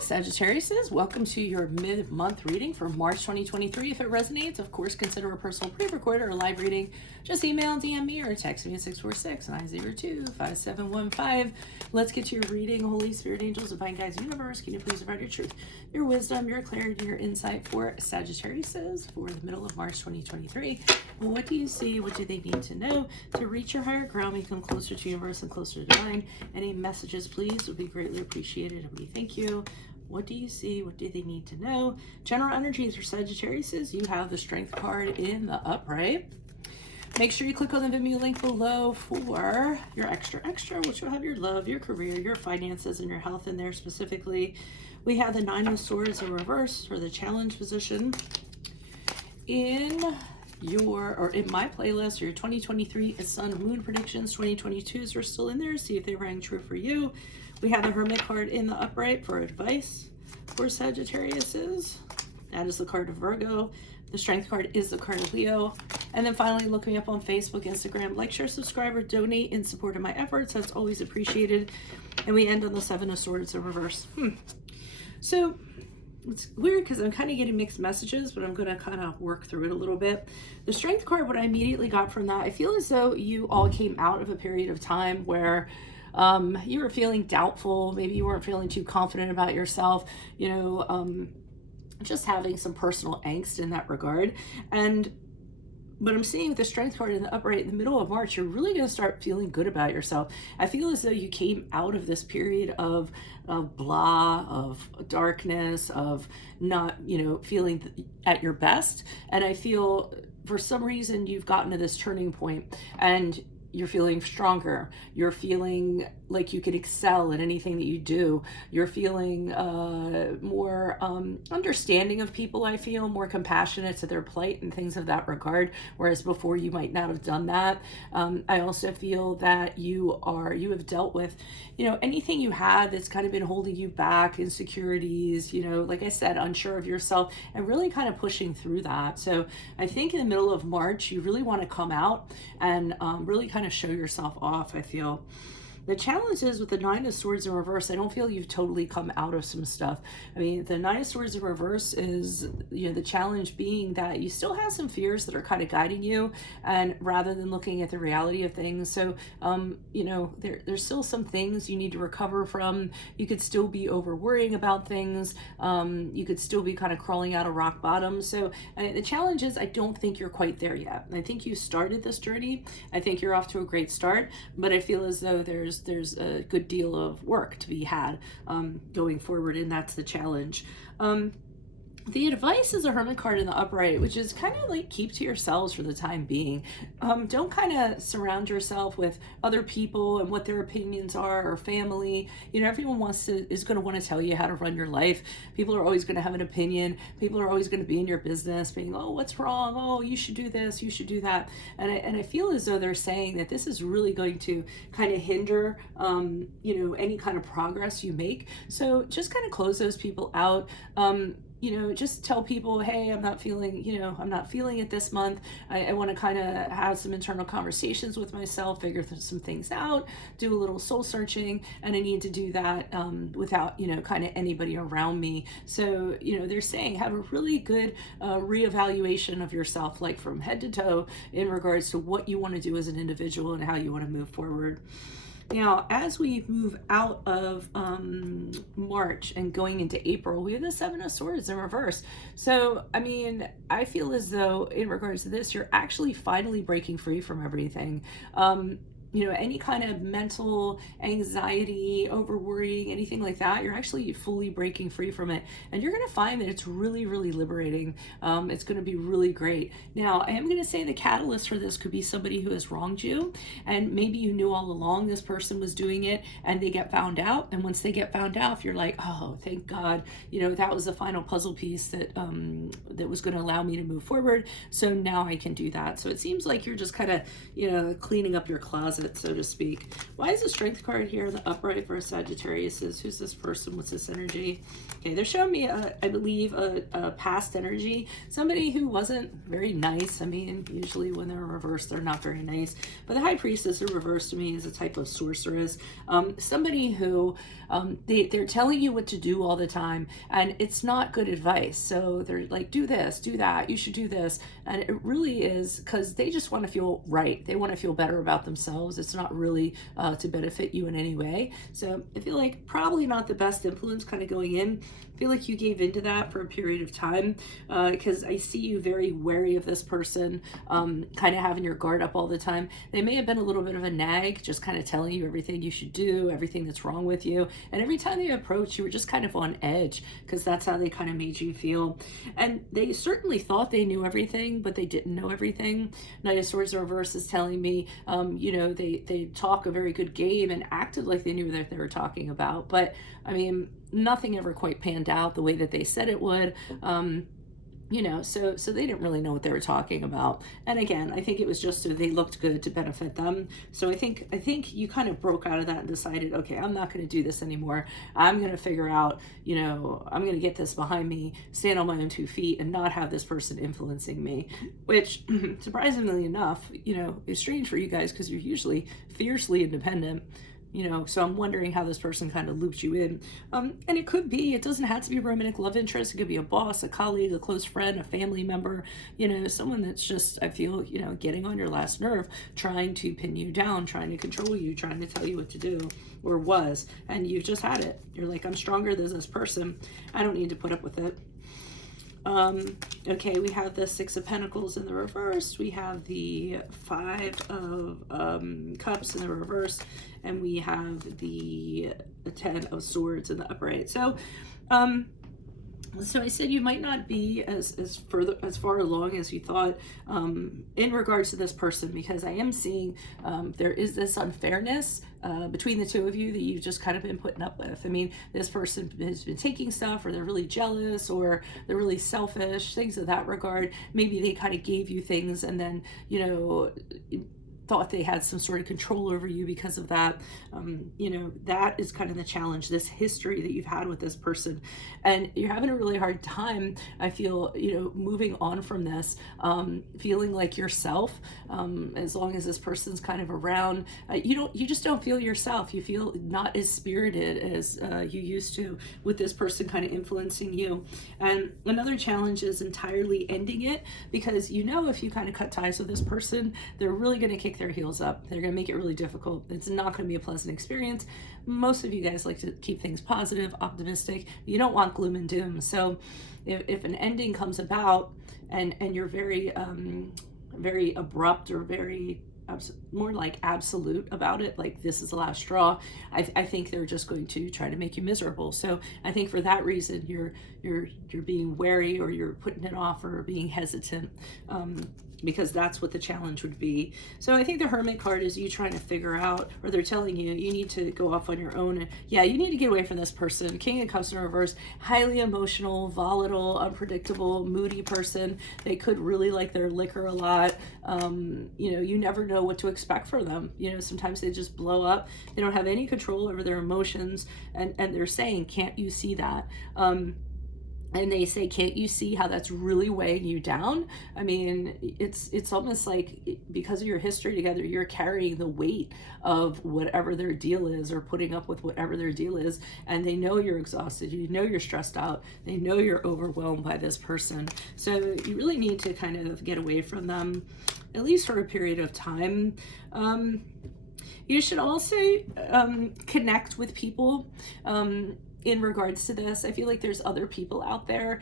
Sagittariuses, welcome to your mid-month reading for March 2023. If it resonates, of course, consider a personal pre-recorded or live reading. Just email, DM me, or text me at 646-902-5715. Let's get to your reading. Holy Spirit, angels, divine guides, universe, can you please provide your truth, your wisdom, your clarity, your insight for Sagittariuses for the middle of March 2023. What do you see? What do they need to know to reach your higher ground, become closer to universe and closer to divine? Any messages, please, would be greatly appreciated, and we thank you. What do you see? What do they need to know? General energies for Sagittariuses, you have the Strength card in the upright. Make sure you click on the Venmo link below for your extra, which will have your love, your career, your finances, and your health in there specifically. We have the Nine of Swords in reverse for the challenge position. In my playlist, your 2023 Sun Moon predictions, 2022s are still in there. See if they rang true for you. We have the Hermit card in the upright for advice for Sagittariuses. That is the card of Virgo. The Strength card is the card of Leo. And then finally, look me up on Facebook, Instagram, like, share, subscribe, or donate in support of my efforts. That's always appreciated. And we end on the Seven of Swords in reverse. So it's weird because I'm kind of getting mixed messages, but I'm going to kind of work through it a little bit. The Strength card, what I immediately got from that, I feel as though you all came out of a period of time where you were feeling doubtful. Maybe you weren't feeling too confident about yourself, just having some personal angst in that regard. But I'm seeing the Strength card in the upright in the middle of March, you're really going to start feeling good about yourself. I feel as though you came out of this period of blah, of darkness, of not, feeling at your best. And I feel for some reason you've gotten to this turning point and you're feeling stronger. You're feeling like you could excel at anything that you do. You're feeling more understanding of people, I feel, more compassionate to their plight and things of that regard, whereas before you might not have done that. I also feel that you have dealt with, anything you had that's kind of been holding you back, insecurities, like I said, unsure of yourself, and really kind of pushing through that. So I think in the middle of March, you really want to come out and really kind of show yourself off, I feel. The challenge is with the Nine of Swords in reverse, I don't feel you've totally come out of some stuff. I mean, the Nine of Swords in reverse is, the challenge being that you still have some fears that are kind of guiding you, and rather than looking at the reality of things. So, there's still some things you need to recover from. You could still be over worrying about things. You could still be kind of crawling out of rock bottom. So the challenge is, I don't think you're quite there yet. I think you started this journey. I think you're off to a great start, but I feel as though there's a good deal of work to be had going forward, and that's the challenge. The advice is a Hermit card in the upright, which is kind of like keep to yourselves for the time being. Don't kind of surround yourself with other people and what their opinions are, or family. Everyone is going to want to tell you how to run your life. People are always going to have an opinion. People are always going to be in your business being, oh, what's wrong? Oh, you should do this, you should do that. And I feel as though they're saying that this is really going to kind of hinder, any kind of progress you make. So just kind of close those people out. Just tell people, hey, I'm not feeling it this month. I want to kind of have some internal conversations with myself, figure some things out, do a little soul searching, and I need to do that without, kind of anybody around me. So, they're saying have a really good reevaluation of yourself, like from head to toe, in regards to what you want to do as an individual and how you want to move forward. Now, as we move out of March and going into April, we have the Seven of Swords in reverse. So, I feel as though in regards to this, you're actually finally breaking free from everything. Any kind of mental anxiety, over worrying, anything like that, you're actually fully breaking free from it. And you're going to find that it's really, really liberating. It's going to be really great. Now, I am going to say the catalyst for this could be somebody who has wronged you. And maybe you knew all along this person was doing it and they get found out. And once they get found out, you're like, oh, thank God, that was the final puzzle piece that was going to allow me to move forward. So now I can do that. So it seems like you're just kind of, cleaning up your closet closet, so to speak. Why is the Strength card here in the upright for a Sagittarius? Who's this person? What's this energy? Okay, they're showing me, I believe, a past energy. Somebody who wasn't very nice. I mean, usually when they're reversed, they're not very nice. But the High Priestess, who reversed to me, is a type of sorceress. Somebody who, they're telling you what to do all the time, and it's not good advice. So they're like, do this, do that, you should do this. And it really is because they just want to feel right. They want to feel better about themselves. It's not really to benefit you in any way. So I feel like probably not the best influence kind of going in. I feel like you gave into that for a period of time because I see you very wary of this person, kind of having your guard up all the time. They may have been a little bit of a nag, just kind of telling you everything you should do, everything that's wrong with you. And every time they approach, you were just kind of on edge because that's how they kind of made you feel. And they certainly thought they knew everything, but they didn't know everything. Knight of Swords in reverse is telling me, you know, they talk a very good game and acted like they knew what they were talking about. But I mean, nothing ever quite panned out the way that they said it would. You know, so they didn't really know what they were talking about. And again, I think it was just so they looked good to benefit them. So I think you kind of broke out of that and decided, okay, I'm not going to do this anymore. I'm going to figure out, you know, I'm going to get this behind me, stand on my own 2 feet, and not have this person influencing me, which surprisingly enough, you know, is strange for you guys because you're usually fiercely independent. You know, so I'm wondering how this person kind of loops you in. And it could be, it doesn't have to be a romantic love interest. It could be a boss, a colleague, a close friend, a family member, you know, someone that's just, I feel, you know, getting on your last nerve, trying to pin you down, trying to control you, trying to tell you what to do, or was. And you've just had it. You're like, I'm stronger than this person. I don't need to put up with it. Okay, we have the 6 of Pentacles in the reverse, we have the 5 of Cups in the reverse, and we have the 10 of Swords in the upright. So I said you might not be as far along as you thought in regards to this person, because I am seeing there is this unfairness between the two of you that you've just kind of been putting up with. I mean, this person has been taking stuff, or they're really jealous, or they're really selfish, things of that regard. Maybe they kind of gave you things and then, you know, thought they had some sort of control over you because of that. You know, that is kind of the challenge, this history that you've had with this person, and you're having a really hard time, I feel, you know, moving on from this, feeling like yourself. As long as this person's kind of around, you just don't feel yourself. You feel not as spirited as you used to, with this person kind of influencing you. And another challenge is entirely ending it, because you know, if you kind of cut ties with this person, they're really going to kick their heels up. They're going to make it really difficult. It's not going to be a pleasant experience. Most of you guys like to keep things positive, optimistic. You don't want gloom and doom. So if an ending comes about and you're very very abrupt, or very more like absolute about it, like this is the last straw, I think they're just going to try to make you miserable. So I think for that reason you're being wary, or you're putting it off, or being hesitant, because that's what the challenge would be. So I think the Hermit card is you trying to figure out, or they're telling you, you need to go off on your own. And yeah, you need to get away from this person. King of Cups in reverse, highly emotional, volatile, unpredictable, moody person. They could really like their liquor a lot. You know, you never know what to expect from them. You know, sometimes they just blow up. They don't have any control over their emotions, and they're saying, can't you see that? And they say, can't you see how that's really weighing you down? I mean, it's almost like, because of your history together, you're carrying the weight of whatever their deal is, or putting up with whatever their deal is. And they know you're exhausted. You know you're stressed out. They know you're overwhelmed by this person. So you really need to kind of get away from them, at least for a period of time. You should also connect with people. In regards to this, I feel like there's other people out there.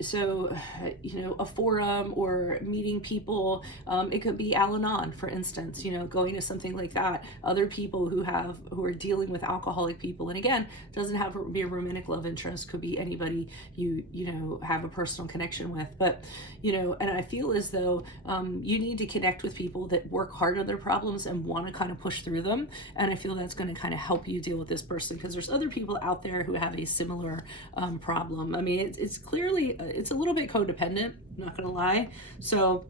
So, you know, a forum, or meeting people. It could be Al-Anon, for instance, you know, going to something like that. Other people who are dealing with alcoholic people. And again, doesn't have to be a romantic love interest, could be anybody you know, have a personal connection with. But, you know, and I feel as though you need to connect with people that work hard on their problems and want to kind of push through them. And I feel that's going to kind of help you deal with this person, because there's other people out there who have a similar problem. I mean, it's clearly, it's a little bit codependent, I'm not gonna lie. So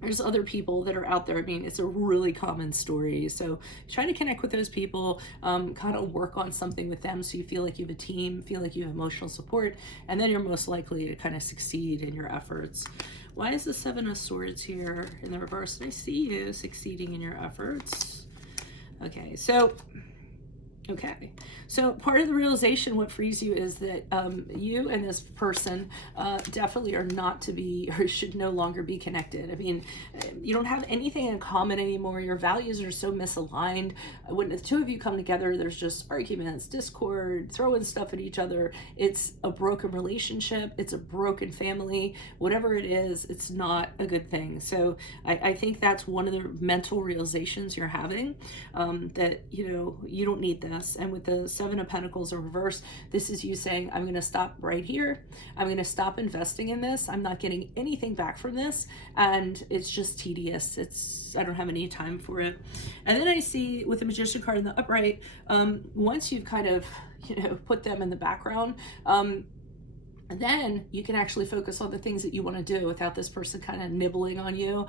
There's other people that are out there. I mean, it's a really common story. So try to connect with those people, kind of work on something with them so you feel like you have a team, feel like you have emotional support, and then you're most likely to kind of succeed in your efforts. Why is the Seven of Swords here in the reverse? I see you succeeding in your efforts. Okay, so part of the realization, what frees you, is that you and this person definitely are not to be, or should no longer be connected. I mean, you don't have anything in common anymore. Your values are so misaligned. When the two of you come together, there's just arguments, discord, throwing stuff at each other. It's a broken relationship. It's a broken family. Whatever it is, it's not a good thing. So I think that's one of the mental realizations you're having, that, you know, you don't need this. And with the Seven of Pentacles in reverse, this is you saying, I'm going to stop right here. I'm going to stop investing in this. I'm not getting anything back from this. And it's just tedious. I don't have any time for it. And then I see with the Magician card in the upright, once you've kind of, you know, put them in the background, and then you can actually focus on the things that you want to do without this person kind of nibbling on you.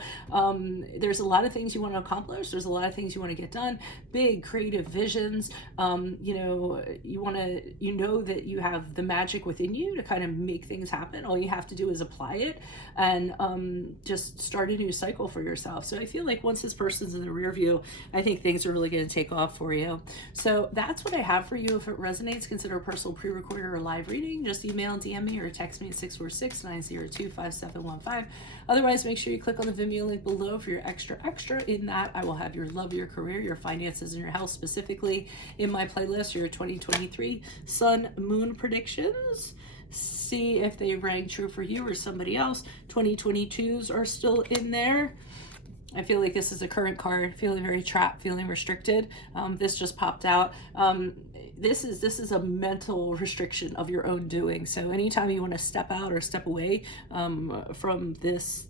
There's a lot of things you want to accomplish. There's a lot of things you want to get done. Big creative visions. You know, you know that you have the magic within you to kind of make things happen. All you have to do is apply it and just start a new cycle for yourself. So I feel like once this person's in the rear view, I think things are really going to take off for you. So that's what I have for you. If it resonates, consider a personal pre-recorded or live reading. Just email, DM me, or text me at 646-902-5715. Otherwise, make sure you click on the Vimeo link below for your extra. In that, I will have your love, your career, your finances, and your health, specifically in my playlist, your 2023 Sun Moon predictions. See if they rang true for you or somebody else. 2022s are still in there. I feel like this is a current card, feeling very trapped, feeling restricted. This just popped out. This is a mental restriction of your own doing. So anytime you want to step out or step away from this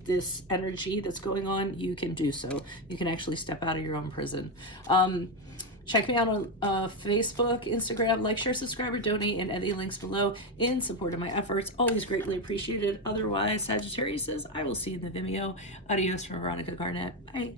energy that's going on, you can do so. You can actually step out of your own prison. Check me out on Facebook, Instagram, like, share, subscribe, or donate, and any links below in support of my efforts. Always greatly appreciated. Otherwise, Sagittarius says, I will see you in the Vimeo. Adios from Veronica Garnet. Bye.